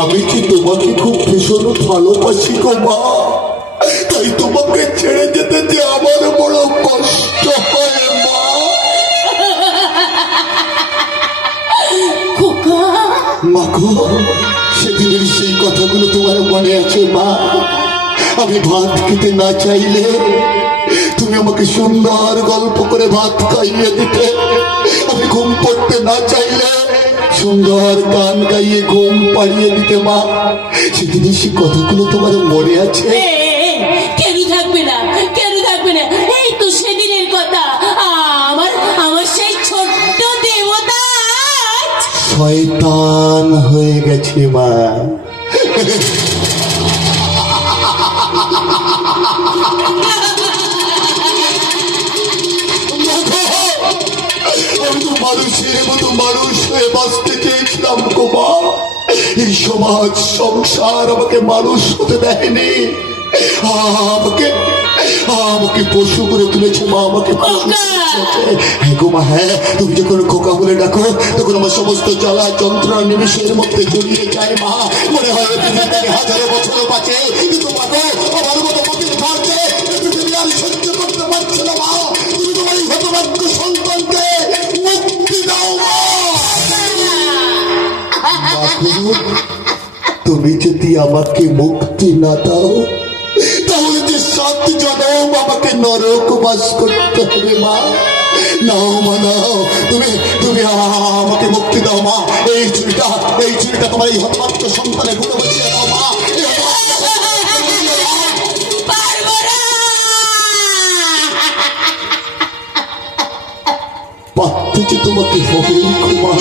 আমি কি তোমাকে খুব ভীষণ ভালোবাসি গো মা? তাই তোমাকে ছেড়ে যেতে যে আমার বড় কষ্ট হয় মা। সেদিনের সেই কথাগুলো তোমার মনে আছে মা? আমি ভাত খেতে না চাইলে তুমি আমাকে সুন্দর গল্প করে ভাত খাইয়ে দিতে। আমি ঘুম পড়তে না চাইলে সুন্দর গান গাইয়ে ঘুম পাড়িয়ে দিতে মা। সেদিনের সেই কথাগুলো তোমার মনে আছে? কেন থাকবে না? কেন থাকবে না? এই তো সেদিনের কথা। আমার আমার সেই ছোট্ট দেবতা শয়তান হয়ে গেছে মা। আমি তো মানুষের মতো মানুষ হয়ে বাঁচতে চেয়েছিলাম মা। এই সমাজ সংসার আমাকে মানুষ হতে দেয়নি। আমাকে আমাকে পশু করে তুলেছে মা আমাকে হ্যাঁ গো হ্যাঁ তুমি যখন খোকা বলে ডাকো তখন আমার সমস্ত জ্বালা যন্ত্রণা নিমিষের মধ্যে জড়িয়ে যায় মা। মনে হয় হাজারো বছর বাঁচে কিন্তু আমার বাবু, তুমি যদি আমাকে মুক্তি না দাও তাহলে যে সাত জনম আমাকে নরক বাস করতে হবে মা। নাও মা নাও। তুমি তুমি আমাকে মুক্তি দাও মা। এই চুরিটা এই চুরিটা তোমার এই হতমাত্র সন্তানেরগুলো বাঁচিয়ে দাও মা। যে তোমাকে হবে মা।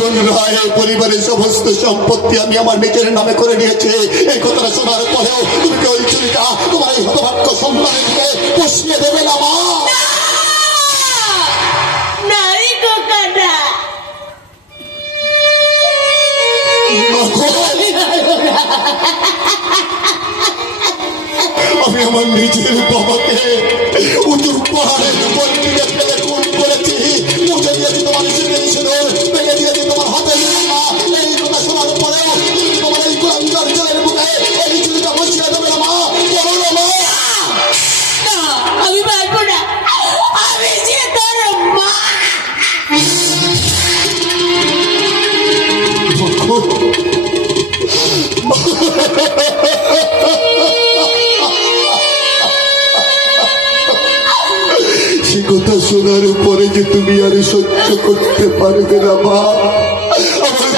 রায় পরিবারের সমস্ত সম্পত্তি আমি আমার নিজের নামে করে নিয়েছি। এই কথাটা শোনার পরেও তুমি ওই চুরিটা তোমার এই হতভাগ্য দিকে পুষিয়ে দেবে না মা। আমি আমার নিজের বাবাকে শোনার পরে যে তুমি আর সহ্য করতে পারবে না মা। আমার